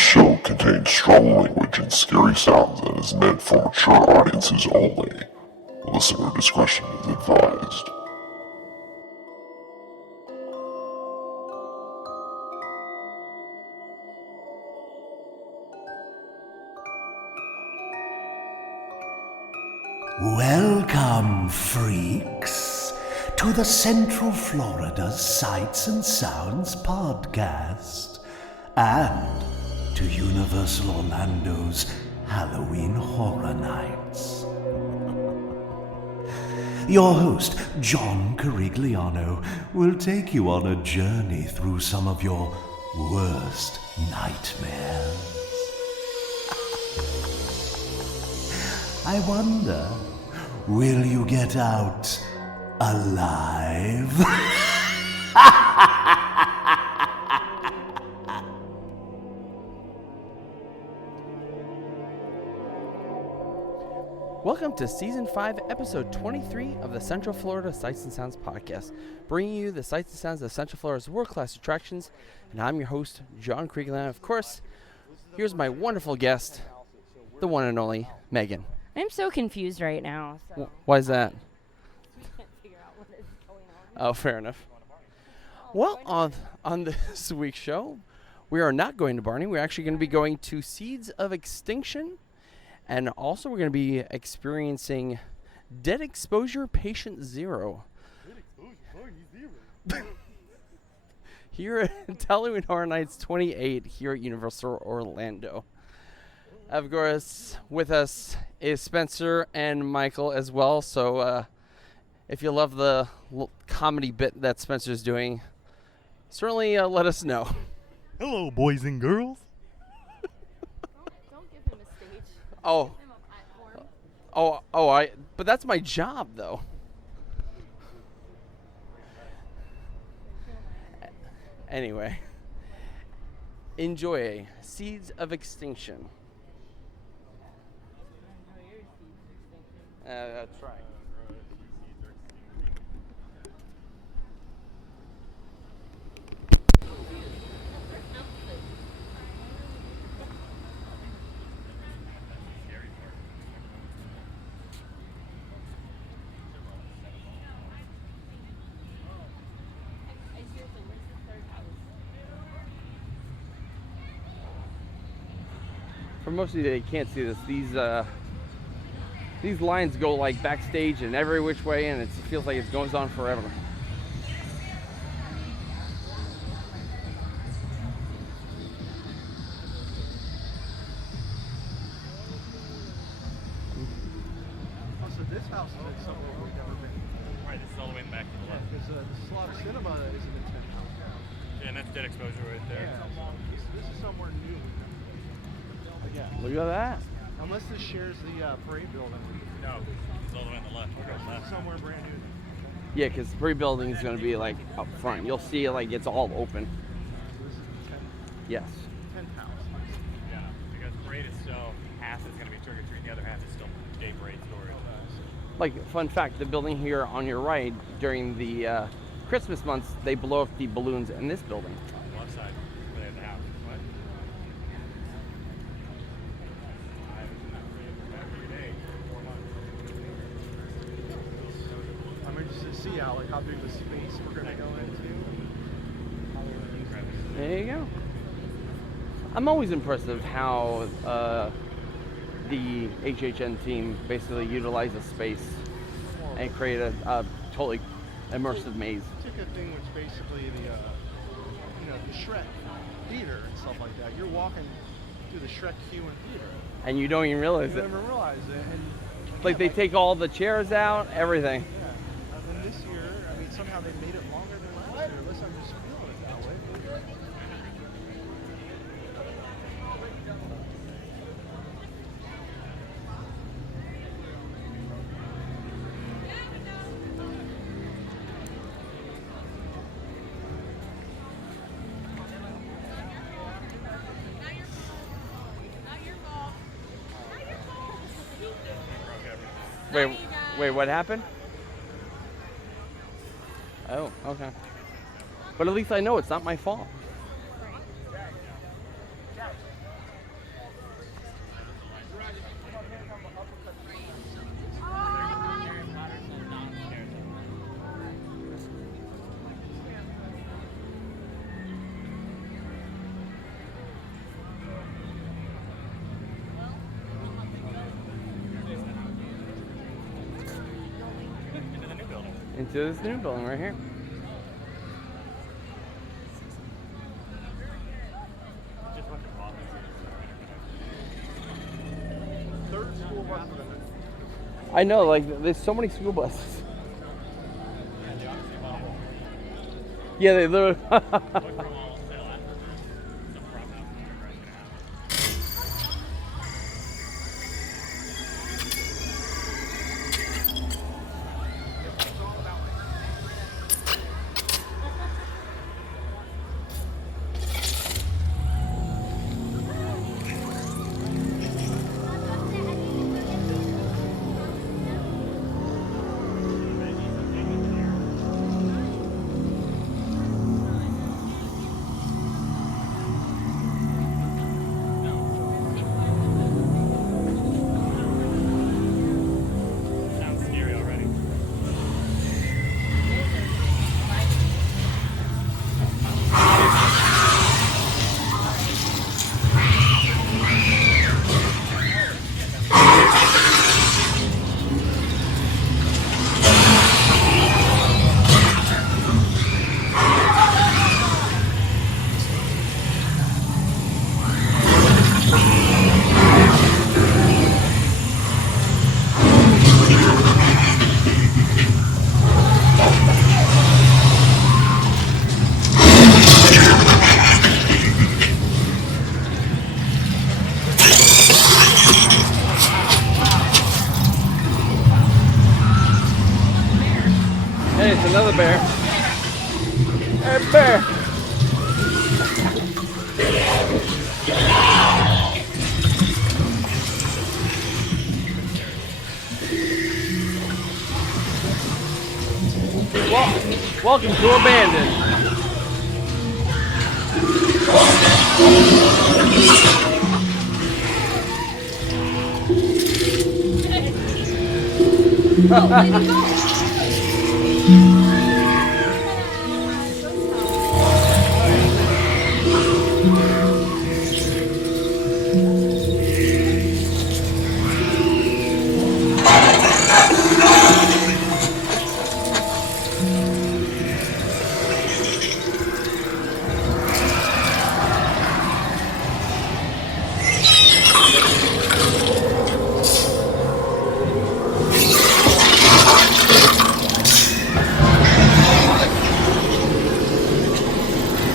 show contains strong language and scary sounds and is meant for mature audiences only. Listener discretion is advised. Welcome, freaks, to the Central Florida Sights and Sounds podcast, and to Universal Orlando's Halloween Horror Nights. Your host, John Carigliano, will take you on a journey through some of your worst nightmares. I wonder, will you get out alive? Welcome to Season 5, Episode 23 of the Central Florida Sights and Sounds podcast, bringing you the sights and sounds of Central Florida's world-class attractions, and I'm your host, John Kriegeland. Of course, here's my wonderful guest, the one and only Megan. I'm so confused right now. So. Why is that? We can't figure out what is going on. Oh, fair enough. Well, on this week's show, we are not going to Barney. We're actually going to be going to Seeds of Extinction, and also we're going to be experiencing Dead Exposure Patient Zero. Here at Halloween Horror Nights 28 here at Universal Orlando. Of course, with us is Spencer and Michael as well. So if you love the comedy bit that Spencer's doing, certainly let us know. Hello, boys and girls. Don't give him a stage. Oh. Give him a platform. But that's my job, though. Anyway, enjoy Seeds of Extinction. That's right. For most of you that can't see this, these lines go like backstage and every which way, and it feels like it goes on forever. So this house is somewhere we've never been. Right, this is all the way in the back to the left. Because the Slaughter Cinema is in the 10th house. Yeah, and that's dead exposure right there. Yeah, this is somewhere new. Again, Look at that. unless this shares the parade building. No, it's all the way on the left. We're going left. Somewhere brand new. Yeah, because pre-building is going to be like up front. You'll see like it's all open. So this is the 10th, Yes. 10th house. Yeah, because parade is still, half is going to be trick or treat, the other half is still day parade storage. Like, fun fact, the building here on your right, during the Christmas months, they blow up the balloons in this building. On the left side, where they have the house. What? I haven't been that parade every day for 4 months. I'm interested to see how big the space we're going to go into. There you go. I'm always impressed of how the HHN team basically utilizes space and create a totally immersive maze. Took a thing which basically the Shrek theater and stuff like that. You're walking through the Shrek human theater. And you don't even realize You it. don't even realize it. And Like, they take all the chairs out, everything. Yeah. And then this year, I mean, somehow they made it longer than last year. Unless I'm just feeling it that way. Wait, what happened? Oh, okay. But at least I know it's not my fault. into this new building right here. Just went to Rollins. Third school bus. I know, like, there's so many school buses. Yeah, they obviously bought one. Yeah, they literally. Look for them all sale after some prop out from your guys gonna have. Sounds scary already. Hey, it's another bear. Hey, bear. Welcome to Abandoned.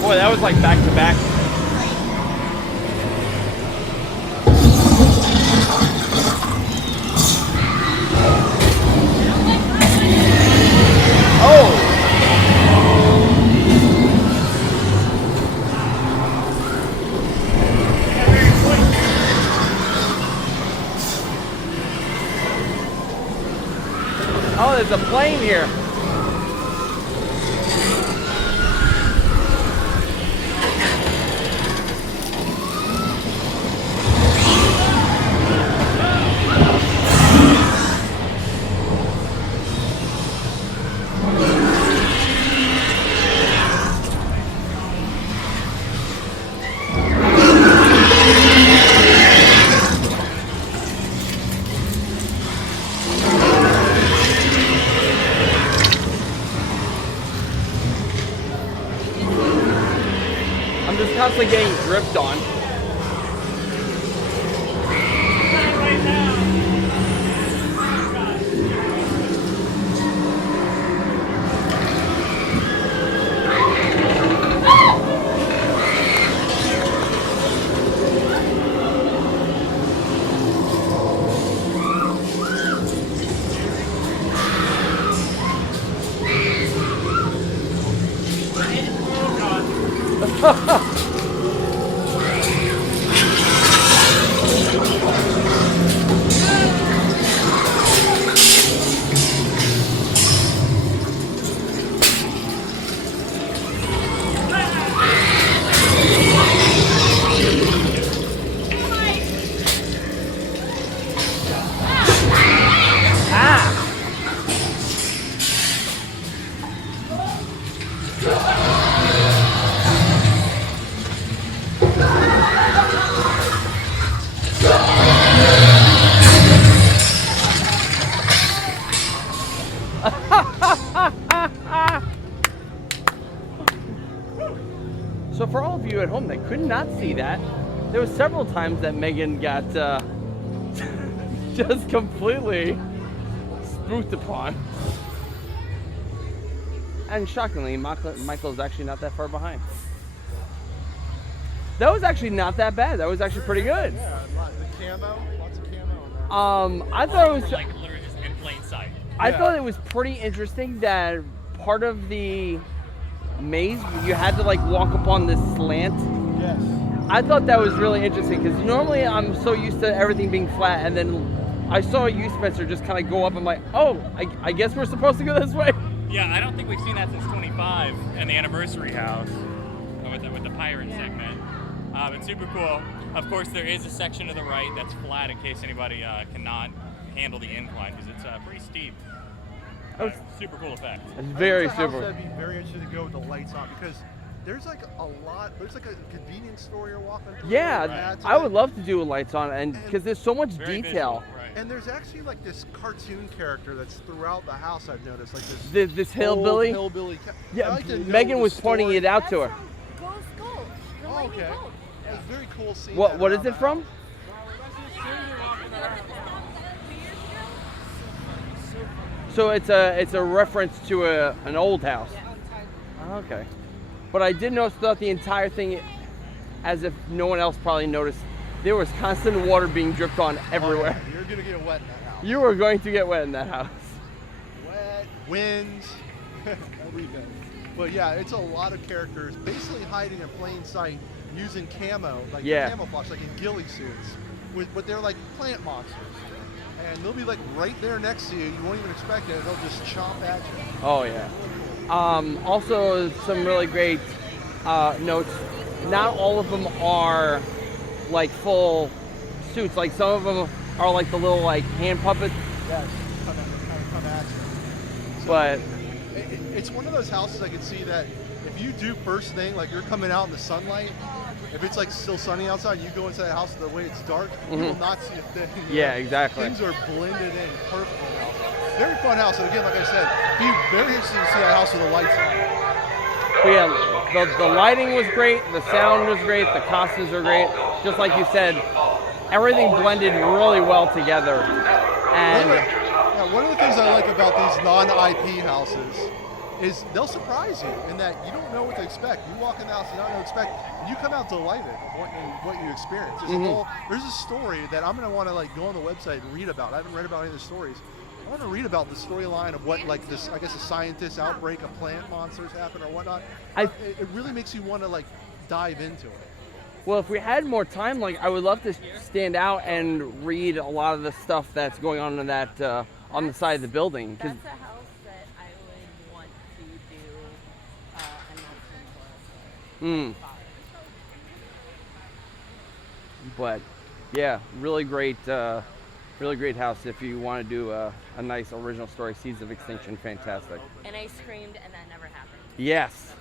Boy, that was like back to back. Oh! Oh, there's a plane here. I'm just constantly getting dripped on. could not see that. There was several times that Megan got just completely spooked upon. And shockingly, Michael's actually not that far behind. That was actually not that bad. That was actually pretty good. Yeah, the camo, lots of camo on that. I thought it was. Like literally just in plain sight. I Yeah. thought it was pretty interesting that part of the maze you had to like walk up on this slant. Yes. I thought that was really interesting because normally I'm so used to everything being flat, and then I saw you, Spencer, just kind of go up. I'm like, oh, I guess we're supposed to go this way. Yeah, I don't think we've seen that since 25 and the anniversary house with the pirate segment. It's super cool. Of course, there is a section to the right that's flat in case anybody cannot handle the incline because it's pretty steep. Super cool effect. It's very It's a house super. that'd be very interesting to go with the lights on because there's like there's like a convenience store you're walking through. Yeah, and ads I in would it. love to do lights on, and because there's so much Very detail. visual, right. And there's actually like this cartoon character that's throughout the house. I've noticed like This old hillbilly. hillbilly. I Yeah, like to know Megan the was pointing story. it out to her. Ghost Gold. The Oh, Lightning okay. Bolt. It's very cool seeing. What that is around it the from? house. So it's a reference to an old house. Okay. But I did notice throughout the entire thing, as if no one else probably noticed, there was constant water being dripped on everywhere. Oh, yeah, you're gonna get wet in that house. You were going to get wet in that house. Wet, wind, everything. But yeah, it's a lot of characters basically hiding in plain sight using camo, like Yeah. camouflage, like in ghillie suits, but they're like plant monsters. And they'll be like right there next to you. You won't even expect it. They'll just chomp at you. Oh yeah. Also, some really great notes. Not all of them are like full suits. Like some of them are like the little like hand puppets. Yes, come at you. So But it's one of those houses I can see that if you do first thing, like you're coming out in the sunlight, if it's like still sunny outside, you go into that house the way it's dark, you will not see a thing. Yeah, exactly. Things are blended in perfectly. Very fun house, and again, like I said, be very interesting to see that house with the lights on. But yeah, the lighting was great, the sound was great, the costumes were great. Just like you said, everything blended really well together. And One of the things I like about these non-IP houses is they'll surprise you in that you don't know what to expect. You walk in the house, you don't know what to expect, and you come out delighted with what you experience. There's a story that I'm going to want to like go on the website and read about. I haven't read about any of the stories. I want to read about the storyline of what like this, I guess, a scientist outbreak of plant monsters happen or whatnot. It really makes you want to like dive into it. well, if we had more time, like I would love to stand out and read a lot of the stuff that's going on in that on the side of the building. 'Cause That's a house that I would want to do announcement for. But yeah, really great house. If you want to do a nice original story, Seeds of Extinction, fantastic. And I screamed, and that never happened. Yes.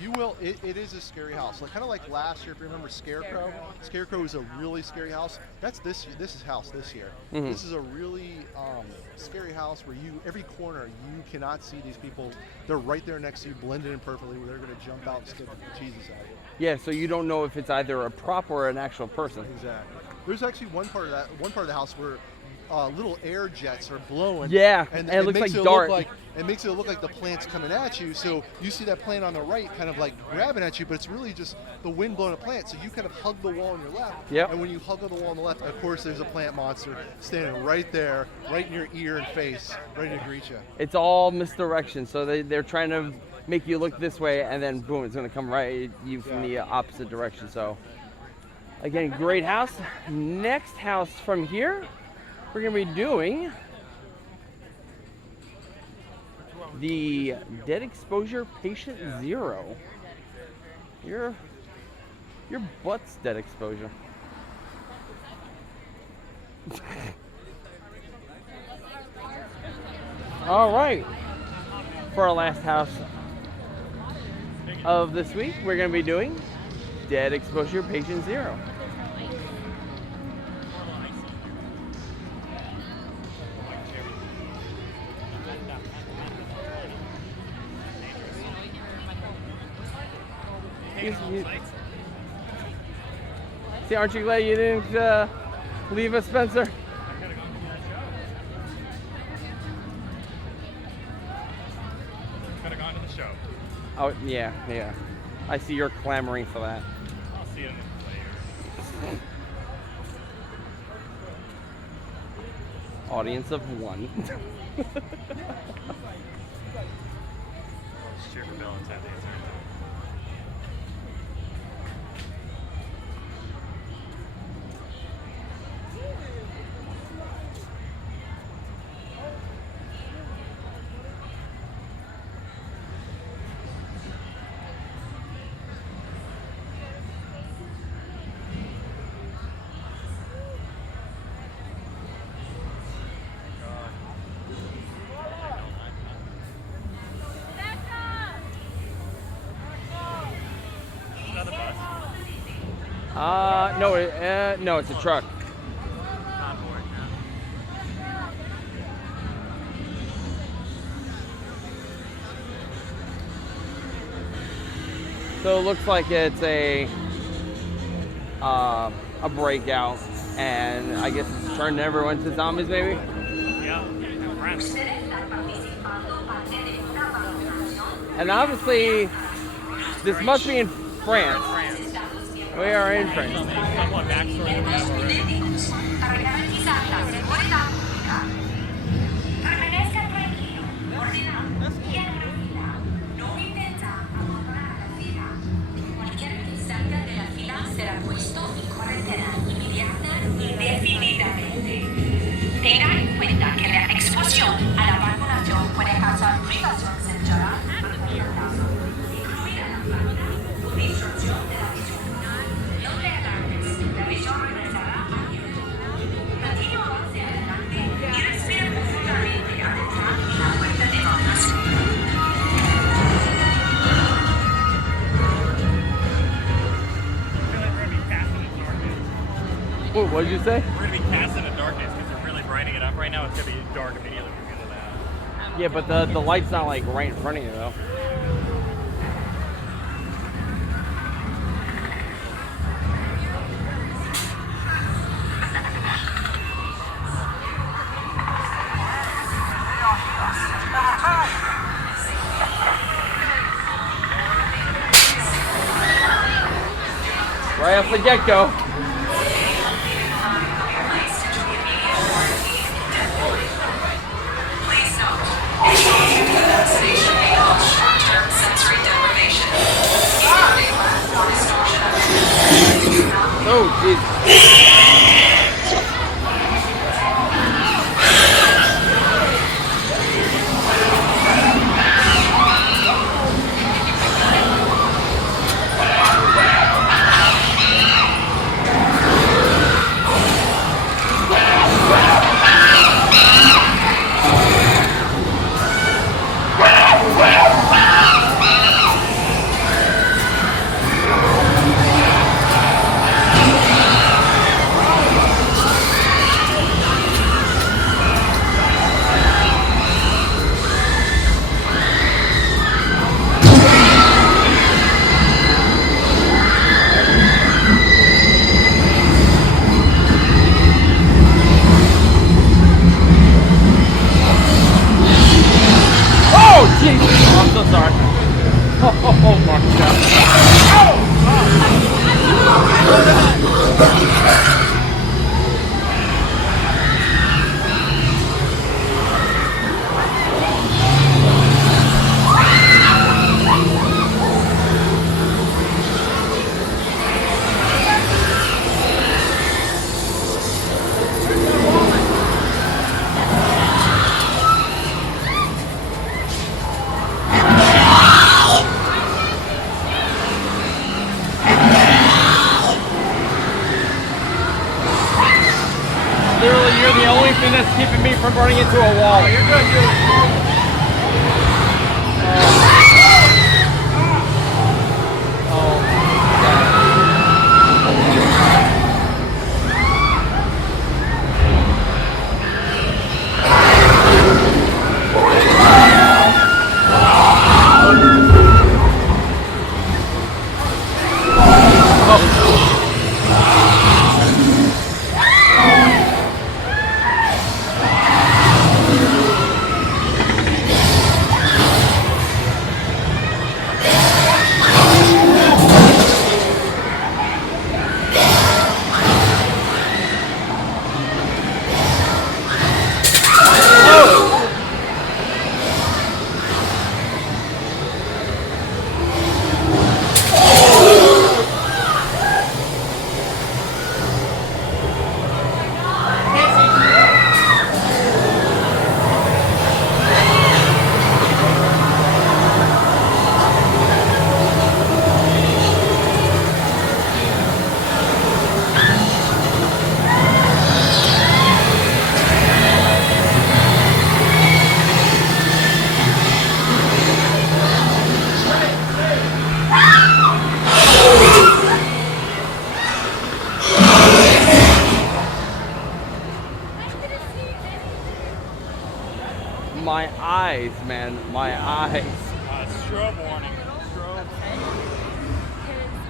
You will. It is a scary house. Like kind of like last year, if you remember Scarecrow. Scarecrow is a really scary house. That's this year. This is house this year. This is a really scary house where every corner you cannot see these people. They're right there next to you, blended in perfectly. Where they're going to jump out and skip the Jesus out of you. Yeah, so you don't know if it's either a prop or an actual person. Exactly. There's actually one part of the house where little air jets are blowing. Yeah, and and it looks makes like it dart. It makes it look like the plant's coming at you. So you see that plant on the right kind of like grabbing at you, but it's really just the wind blowing a plant. So you kind of hug the wall on your left. Yep. And when you hug the wall on the left, of course, there's a plant monster standing right there, right in your ear and face, ready to greet you. It's all misdirection, so they're trying to make you look this way, and then boom, it's going to come right at you from the opposite direction. So again, great house. Next house from here, we're going to be doing the Dead Exposure Patient Zero. Your butt's dead exposure. All right. For our last house of this week, we're going to be doing Dead Exposure Patient Zero. See, aren't you glad you didn't leave us, Spencer? I could have gone to that show. Could have gone to the show. Oh, yeah. I see you're clamoring for that. I'll see it in the player. Audience of one. Let's cheer for Bill and Ted. Another bus. No, it's a truck. Convoy. So it looks like it's a breakout, and I guess it's turned everyone to zombies, maybe. Yeah. Friends. And obviously, this must be in France. We are in France. Somewhat backstory that we have already. Para garantizar la seguridad pública. Permanezca tranquilo, ordenado y en una fila. No intenta abandonar la fila. Cualquiera que salga de la fila será puesto en cuarentena inmediata indefinidamente. Tenga en cuenta que la exposición a la vacunación puede causar privación sensorial a corto plazo, incluida la falta o distorsión de la visión. No te alarmes, la visión regresará a tiempo. Continúa hacia adelante y respira profundamente al entrar en la puerta de vacunación. What did you say? We're going to be cast in the darkness because they're really brightening it up right now. It's going to be dark immediately because of that. Yeah, but the light's not like right in front of you though. Right off the get-go. Please note, vaccination may cause short-term sensory deprivation, including lack or distortion of vision. Oh, jeez. Oh, jeez. Oh, I'm so sorry. Oh my God. Literally, you're the only thing that's keeping me from running into a wall. You're good, My eyes, man. My eyes. Strobe warning. Because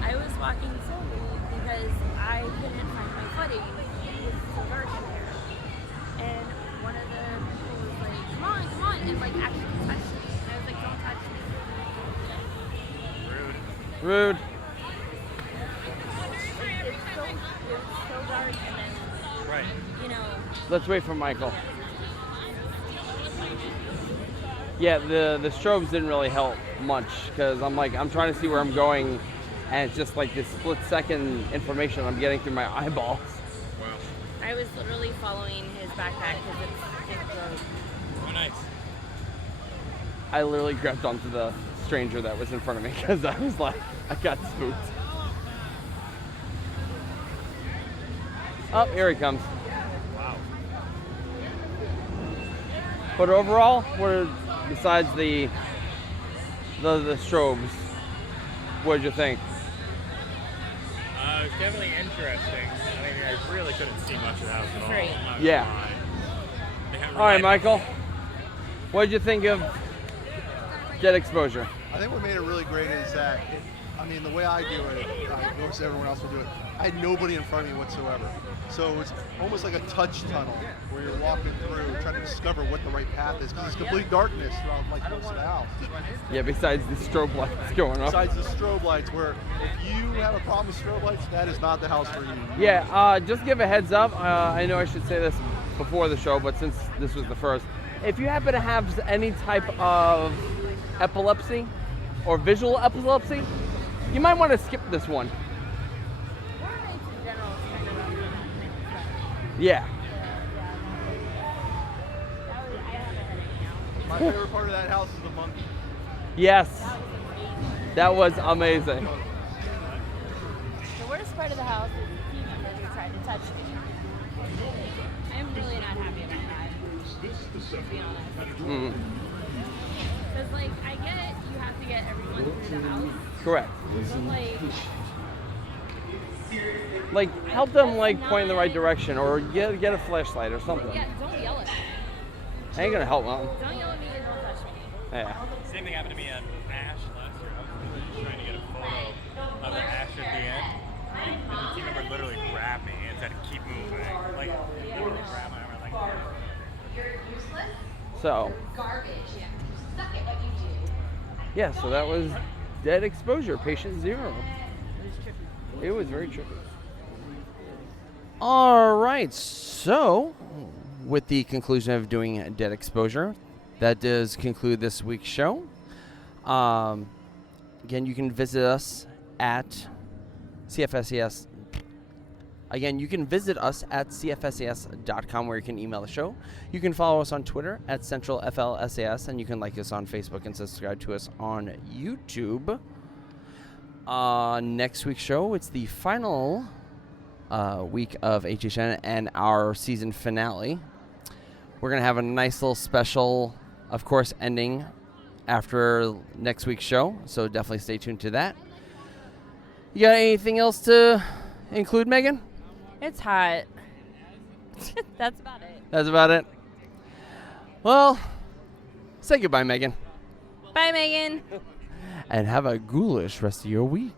I was walking slowly because I couldn't find my footing. It was so dark in there. And one of the people was like, come on, and like actually touched me. And I was like, don't touch me. Rude. It was so dark, and then, Right. you know, Let's wait for Michael. Yeah, the strobes didn't really help much because I'm trying to see where I'm going, and it's just like this split-second information I'm getting through my eyeballs. I was literally following his backpack because it's road. Oh, nice. I literally grabbed onto the stranger that was in front of me because I was like, I got spooked. Oh, here he comes. Wow. But overall, besides the strobes, what did you think? It's definitely interesting. I mean, I really couldn't see much of the house at all. Right. I'm not gonna Yeah. lie. They haven't All right, relied- Michael. What did you think of Dead Exposure? I think what made it really great is that, the way I do it, of course everyone else will do it, I had nobody in front of me whatsoever. So it's almost like a touch tunnel where you're walking through trying to discover what the right path is because it's complete darkness throughout like most of the house. Yeah, besides the strobe lights going off. Besides the strobe lights, where if you have a problem with strobe lights, that is not the house for you. Yeah, just give a heads up. I know I should say this before the show, but since this was the first, if you happen to have any type of epilepsy or visual epilepsy, you might want to skip this one. Horror Nights in general is kind of rough for that kind of stuff. Yeah. I haven't heard anything else. My favorite part of that house is the monkey. Yes. That was amazing. The worst part of the house is the team members who tried to touch me. I'm really not happy about that, to be honest. Because, like, I get you have to get everyone through the house, Correct. but, Like, help them point in the right direction, or get a flashlight or something. yeah, don't yell at me. Ain't gonna help them. Don't yell at me and don't touch me. Yeah. Same thing happened to me at Ash last year. I was trying to get a photo of the Ash at the end. And the team member literally grabbed me and said to keep moving. Like, literally grabbed my arm and like, So, yeah, so that was Dead Exposure, Patient Zero. It was very tricky. All right, so with the conclusion of doing Dead Exposure, that does conclude this week's show. Again, you can visit us at CFSES. Again, you can visit us at cfses.com where you can email the show. You can follow us on Twitter at CentralFLSAS, and you can like us on Facebook and subscribe to us on YouTube. Next week's show, it's the final week of HHN and our season finale. We're going to have a nice little special, of course, ending after next week's show, so definitely stay tuned to that. You got anything else to include, Megan? It's hot. That's about it. That's about it. Well, say goodbye, Megan. Bye, Megan. And have a ghoulish rest of your week.